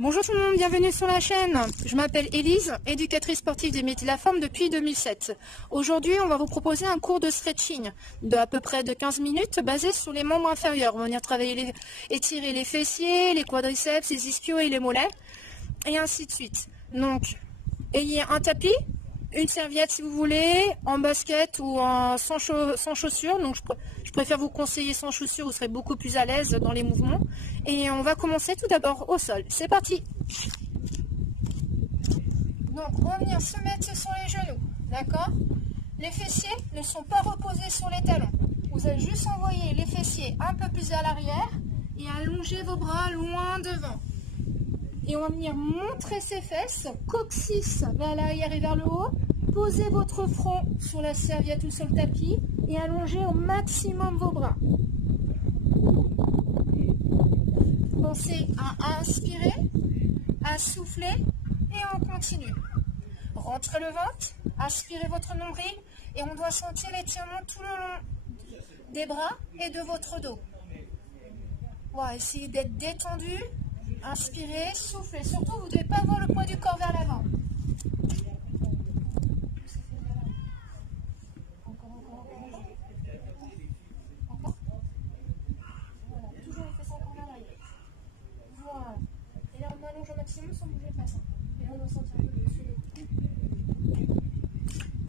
Bonjour tout le monde, bienvenue sur la chaîne. Je m'appelle Élise, éducatrice sportive des métiers de la forme depuis 2007. Aujourd'hui, on va vous proposer un cours de stretching de à peu près de 15 minutes basé sur les membres inférieurs. On va venir travailler étirer les fessiers, les quadriceps, les ischios et les mollets, et ainsi de suite. Donc, ayez un tapis, une serviette si vous voulez, en basket ou sans chaussures. Donc je préfère vous conseiller sans chaussures, vous serez beaucoup plus à l'aise dans les mouvements. Et on va commencer tout d'abord au sol. C'est parti. Donc on va venir se mettre sur les genoux, d'accord? Les fessiers ne sont pas reposés sur les talons. Vous allez juste envoyer les fessiers un peu plus à l'arrière et allonger vos bras loin devant. Et on va venir montrer ses fesses, coccyx vers l'arrière et vers le haut. Posez votre front sur la serviette ou sur le tapis et allongez au maximum vos bras. Pensez à inspirer, à souffler et on continue. Rentrez le ventre, aspirez votre nombril et on doit sentir l'étirement tout le long des bras et de votre dos. Voilà, essayez d'être détendu. Inspirez, soufflez. Surtout, vous ne devez pas avoir le poids du corps vers l'avant. Encore. Voilà, toujours les fesses encore vers l'arrière. Voilà. Et là, on allonge au maximum sans bouger le bassin. Et là, on doit sentir un peu plus le dos.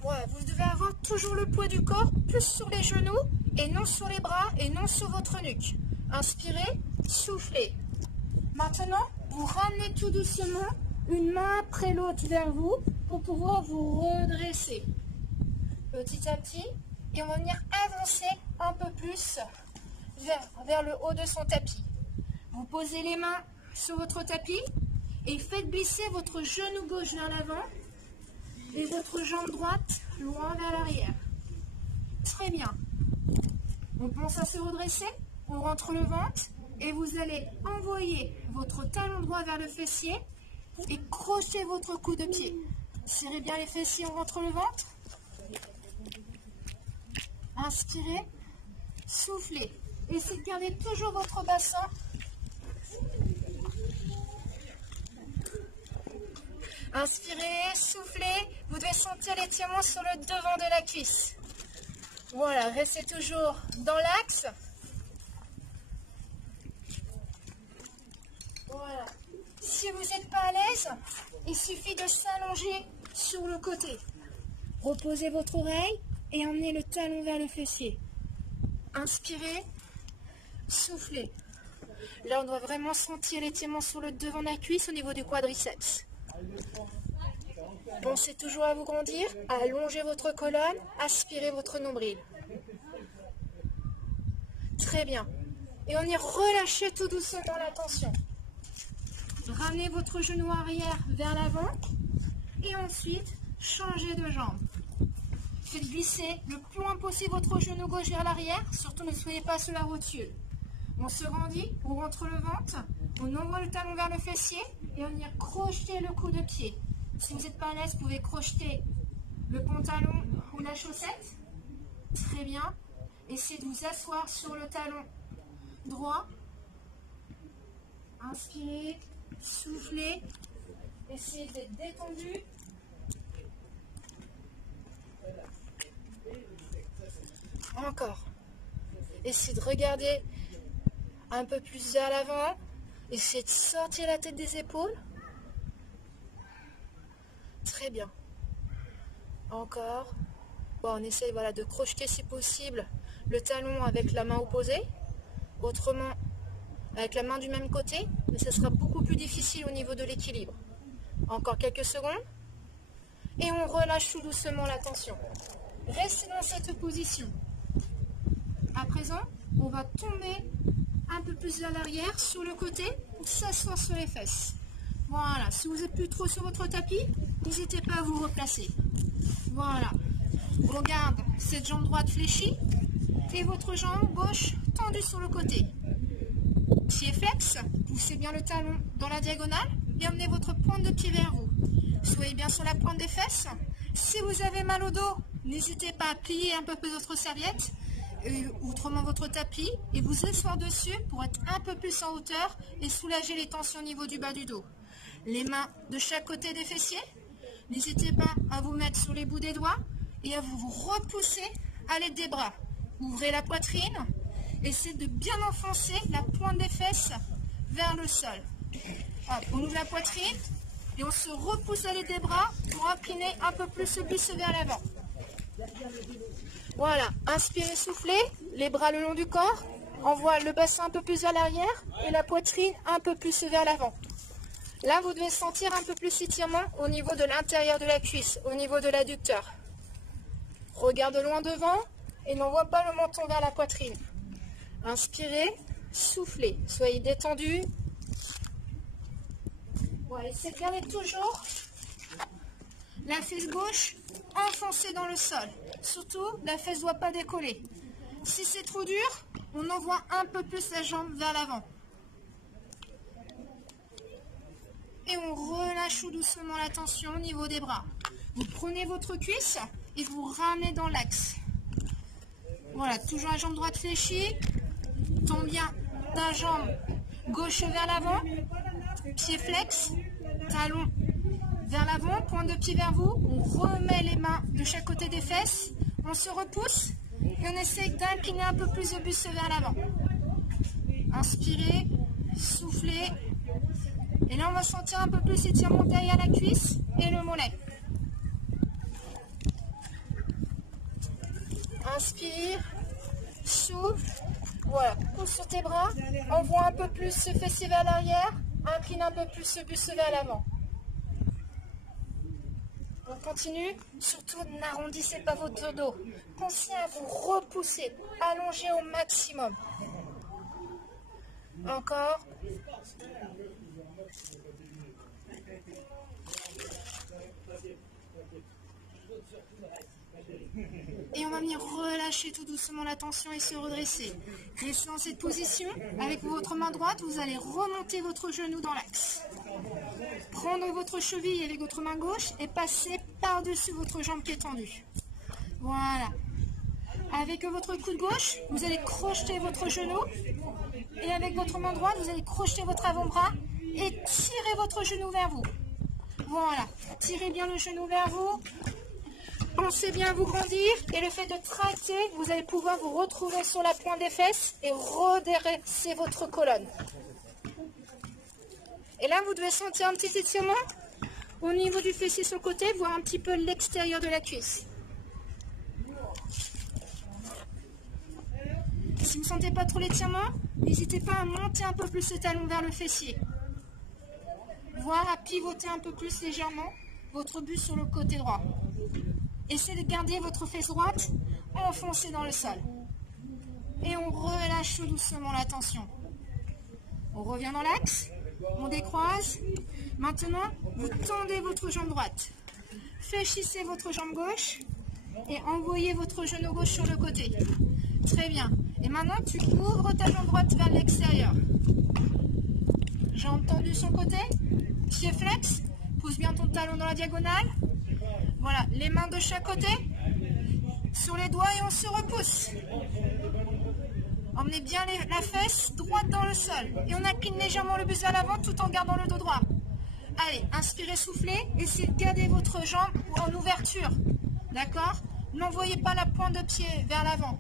Voilà, vous devez avoir toujours le poids du corps plus sur les genoux et non sur les bras et non sur votre nuque. Inspirez, soufflez. Maintenant, vous ramenez tout doucement une main après l'autre vers vous pour pouvoir vous redresser. Petit à petit, et on va venir avancer un peu plus vers le haut de son tapis. Vous posez les mains sur votre tapis et faites glisser votre genou gauche vers l'avant et votre jambe droite loin vers l'arrière. Très bien. On pense à se redresser, on rentre le ventre. Et vous allez envoyer votre talon droit vers le fessier et crochez votre coup de pied. Serrez bien les fessiers, on rentre le ventre. Inspirez, soufflez. Essayez de garder toujours votre bassin. Inspirez, soufflez. Vous devez sentir l'étirement sur le devant de la cuisse. Voilà, restez toujours dans l'axe. Voilà. Si vous n'êtes pas à l'aise, il suffit de s'allonger sur le côté. Reposez votre oreille et emmenez le talon vers le fessier. Inspirez, soufflez. Là, on doit vraiment sentir l'étirement sur le devant de la cuisse au niveau du quadriceps. Pensez toujours à vous grandir, à allonger votre colonne, aspirez votre nombril. Très bien. Et on y relâche tout doucement la tension. Ramenez votre genou arrière vers l'avant et ensuite changez de jambe. Faites glisser le plus loin possible votre genou gauche vers l'arrière, surtout ne soyez pas sur la rotule. On se grandit, on rentre le ventre, on envoie le talon vers le fessier et on vient crocheter le coup de pied. Si vous n'êtes pas à l'aise, vous pouvez crocheter le pantalon ou la chaussette. Très bien. Essayez de vous asseoir sur le talon droit. Inspirez. Soufflez, essayez d'être détendu. Encore. Essayez de regarder un peu plus vers l'avant. Essayez de sortir la tête des épaules. Très bien. Encore. Bon, on essaye de crocheter si possible le talon avec la main opposée. Autrement, avec la main du même côté, mais ce sera beaucoup plus difficile au niveau de l'équilibre. Encore quelques secondes. Et on relâche tout doucement la tension. Restez dans cette position. À présent, on va tomber un peu plus vers l'arrière, sur le côté, pour s'asseoir sur les fesses. Voilà. Si vous n'êtes plus trop sur votre tapis, n'hésitez pas à vous replacer. Voilà. On garde cette jambe droite fléchie et votre jambe gauche tendue sur le côté. Pied flex, poussez bien le talon dans la diagonale et emmenez votre pointe de pied vers vous. Soyez bien sur la pointe des fesses. Si vous avez mal au dos, n'hésitez pas à plier un peu plus votre serviette, autrement votre tapis, et vous asseoir dessus pour être un peu plus en hauteur et soulager les tensions au niveau du bas du dos. les mains de chaque côté des fessiers. N'hésitez pas à vous mettre sur les bouts des doigts et à vous repousser à l'aide des bras. Ouvrez la poitrine. Essayez de bien enfoncer la pointe des fesses vers le sol. Hop, on ouvre la poitrine et on se repousse à l'aide des bras pour incliner un peu plus le buste vers l'avant. Voilà, inspirez, soufflez, les bras le long du corps. Envoie le bassin un peu plus vers l'arrière et la poitrine un peu plus vers l'avant. Là, vous devez sentir un peu plus d'étirement au niveau de l'intérieur de la cuisse, au niveau de l'adducteur. Regarde loin devant et n'envoie pas le menton vers la poitrine. Inspirez, soufflez, soyez détendus. Voilà, essayez de garder toujours la fesse gauche enfoncée dans le sol. Surtout, la fesse ne doit pas décoller. Si c'est trop dur, on envoie un peu plus la jambe vers l'avant. Et on relâche tout doucement la tension au niveau des bras. Vous prenez votre cuisse et vous ramenez dans l'axe. Voilà, toujours la jambe droite fléchie. Tend bien la jambe gauche vers l'avant. Pied flex, talon vers l'avant, pointe de pied vers vous. On remet les mains de chaque côté des fesses. On se repousse et on essaie d'incliner un peu plus le buste vers l'avant. Inspirez, soufflez. Et là, on va sentir un peu plus l'étirement derrière la cuisse et le mollet. Inspire, souffle. Voilà, pousse sur tes bras. Envoie un peu plus ce fessier vers l'arrière. Incline un peu plus ce buste vers l'avant. On continue. Surtout, n'arrondissez pas votre dos. Pensez à vous repousser. Allongez au maximum. Encore. Et on va venir relâcher tout doucement la tension et se redresser. Restez dans cette position. Avec votre main droite, vous allez remonter votre genou dans l'axe. Prendre votre cheville avec votre main gauche et passer par-dessus votre jambe qui est tendue. Voilà. Avec votre coude gauche, vous allez crocheter votre genou. Et avec votre main droite, vous allez crocheter votre avant-bras et tirer votre genou vers vous. Voilà. Tirez bien le genou vers vous. Pensez bien à vous grandir et le fait de tracter, vous allez pouvoir vous retrouver sur la pointe des fesses et redresser votre colonne. Et là, vous devez sentir un petit étirement au niveau du fessier sur le côté, voire un petit peu l'extérieur de la cuisse. Si vous ne sentez pas trop l'étirement, n'hésitez pas à monter un peu plus le talon vers le fessier. Voire à pivoter un peu plus légèrement votre buste sur le côté droit. Essayez de garder votre fesse droite enfoncée dans le sol. Et on relâche doucement la tension. On revient dans l'axe. On décroise. Maintenant, vous tendez votre jambe droite. Fléchissez votre jambe gauche. Et envoyez votre genou gauche sur le côté. Très bien. Et maintenant, tu ouvres ta jambe droite vers l'extérieur. Jambe tendue sur le côté. Pied flex. Pousse bien ton talon dans la diagonale. Voilà, les mains de chaque côté, sur les doigts et on se repousse. Emmenez bien la fesse droite dans le sol. Et on incline légèrement le buste vers l'avant tout en gardant le dos droit. Allez, inspirez, soufflez. Essayez de garder votre jambe en ouverture. D'accord? N'envoyez pas la pointe de pied vers l'avant.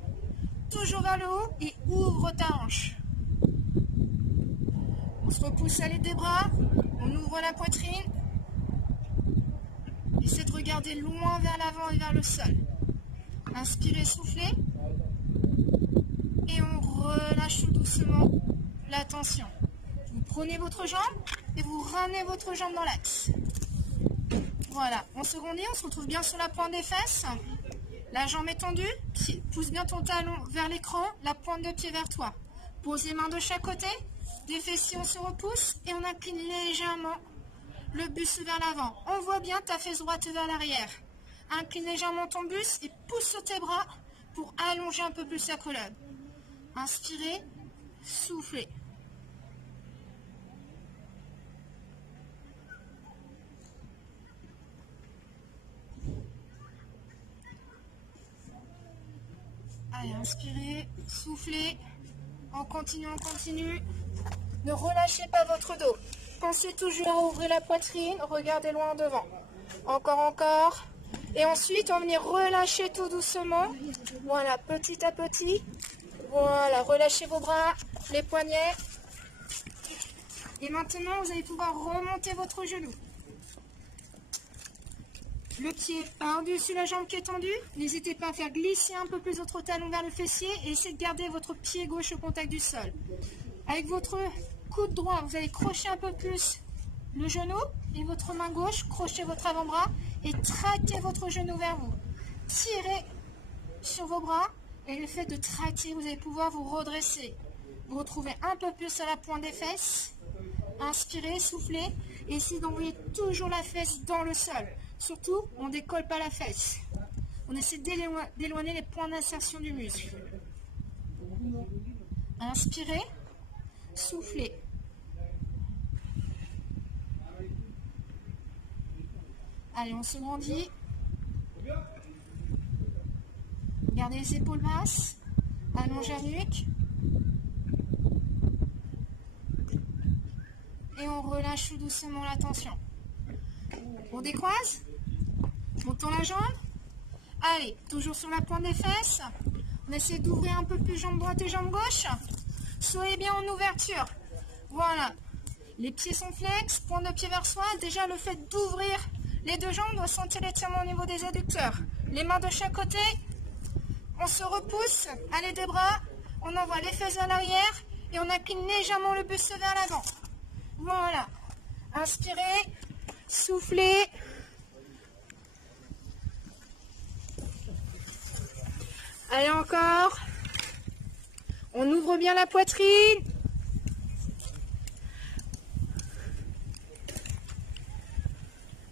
Toujours vers le haut et ouvre ta hanche. On se repousse à l'aide des bras. On ouvre la poitrine. Essayez de regarder loin vers l'avant et vers le sol. Inspirez, soufflez. Et on relâche tout doucement la tension. Vous prenez votre jambe et vous ramenez votre jambe dans l'axe. Voilà, on se grandit, on se retrouve bien sur la pointe des fesses. La jambe est tendue. Pousse bien ton talon vers l'écran, la pointe de pied vers toi. Pose les mains de chaque côté. Des fessiers, on se repousse et on incline légèrement le buste vers l'avant. Envoie bien ta fesse droite vers l'arrière. Incline légèrement ton buste et pousse sur tes bras pour allonger un peu plus la colonne. Inspirez, soufflez. Allez, inspirez, soufflez. On continue, on continue. Ne relâchez pas votre dos. Pensez toujours à ouvrir la poitrine, regardez loin devant. Encore, encore. Et ensuite, on va venir relâcher tout doucement. Voilà, petit à petit. Voilà, relâchez vos bras, les poignets. Et maintenant, vous allez pouvoir remonter votre genou. Le pied par-dessus la jambe qui est tendue. N'hésitez pas à faire glisser un peu plus votre talon vers le fessier et essayez de garder votre pied gauche au contact du sol. Avec votre coude droit, vous allez crocher un peu plus le genou et votre main gauche, crochez votre avant-bras et traquez votre genou vers vous. Tirez sur vos bras et le fait de traquer, vous allez pouvoir vous redresser. Vous retrouvez un peu plus à la pointe des fesses. Inspirez, soufflez et essayez d'envoyer toujours la fesse dans le sol. Surtout, on ne décolle pas la fesse. On essaie d'éloigner les points d'insertion du muscle. Inspirez, soufflez. Allez, on se grandit. Gardez les épaules basses. Allongez la nuque. Et on relâche tout doucement la tension. On décroise. Montons la jambe. Allez, toujours sur la pointe des fesses. On essaie d'ouvrir un peu plus jambe droite et jambe gauche. Soyez bien en ouverture. Voilà. Les pieds sont flex, pointe de pied vers soi. Déjà, le fait d'ouvrir les deux jambes doit sentir l'étirement au niveau des adducteurs. Les mains de chaque côté. On se repousse. Allez, des bras. On envoie les fesses vers l'arrière. Et on incline légèrement le buste vers l'avant. Voilà. Inspirez. Soufflez. Allez, encore. On ouvre bien la poitrine.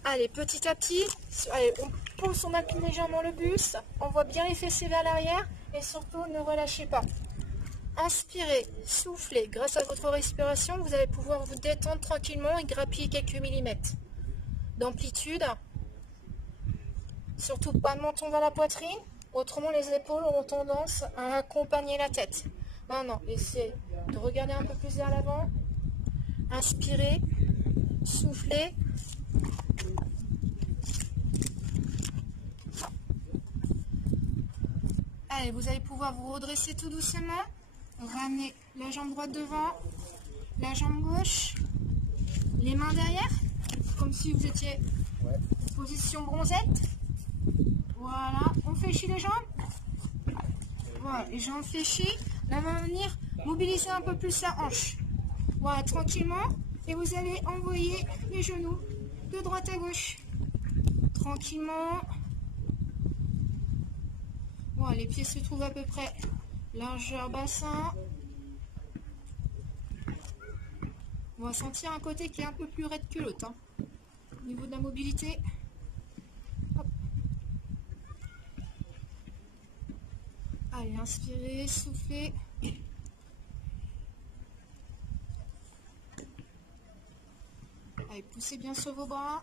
Allez, petit à petit. Allez, on pousse, on incline légèrement le buste. On voit bien les fessiers vers l'arrière. Et surtout, ne relâchez pas. Inspirez, soufflez. Grâce à votre respiration, vous allez pouvoir vous détendre tranquillement et grappiller quelques millimètres d'amplitude. Surtout pas de menton vers la poitrine. Autrement, les épaules auront tendance à accompagner la tête. Non, essayez de regarder un peu plus vers l'avant. Inspirez, soufflez. Allez, vous allez pouvoir vous redresser tout doucement. Ramenez la jambe droite devant, la jambe gauche, les mains derrière, comme si vous étiez en position bronzette. Voilà, on fléchit les jambes. Voilà, les jambes fléchies. Là, on va venir mobiliser un peu plus la hanche. Voilà, tranquillement. Et vous allez envoyer les genoux de droite à gauche. Tranquillement. Voilà, les pieds se trouvent à peu près largeur bassin. On va sentir un côté qui est un peu plus raide que l'autre. Hein. Au niveau de la mobilité. Hop. Allez, inspirez, soufflez. Allez, poussez bien sur vos bras.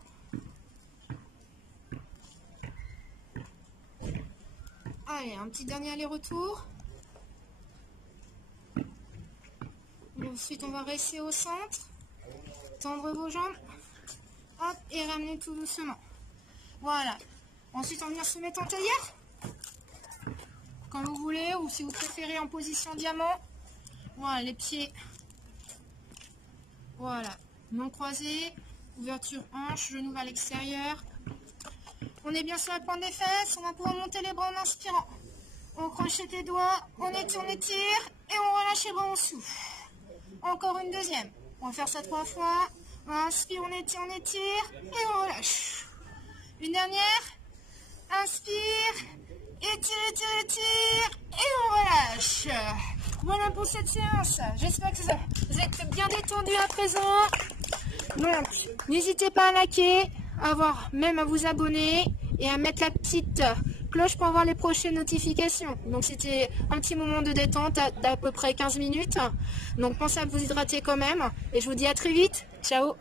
Allez, un petit dernier aller-retour. Ensuite, on va rester au centre. Tendre vos jambes. Hop, et ramener tout doucement. Voilà. Ensuite, on va venir se mettre en tailleur. Comme vous voulez, ou si vous préférez en position diamant. Voilà, les pieds. Voilà. Non croisés. Ouverture hanche, genou vers l'extérieur. On est bien sur la pointe des fesses. On va pouvoir monter les bras en inspirant. On crochet les doigts. On étire. Et on relâche les bras en dessous. Encore une deuxième. On va faire ça 3 fois. On inspire, on étire. Et on relâche. Une dernière. Inspire. Étire. Et on relâche. Voilà pour cette séance. J'espère que vous êtes bien détendu à présent. Donc, n'hésitez pas à liker, même à vous abonner et à mettre la petite cloche pour avoir les prochaines notifications. Donc c'était un petit moment de détente d'à peu près 15 minutes. Donc pensez à vous hydrater quand même. Et je vous dis à très vite. Ciao.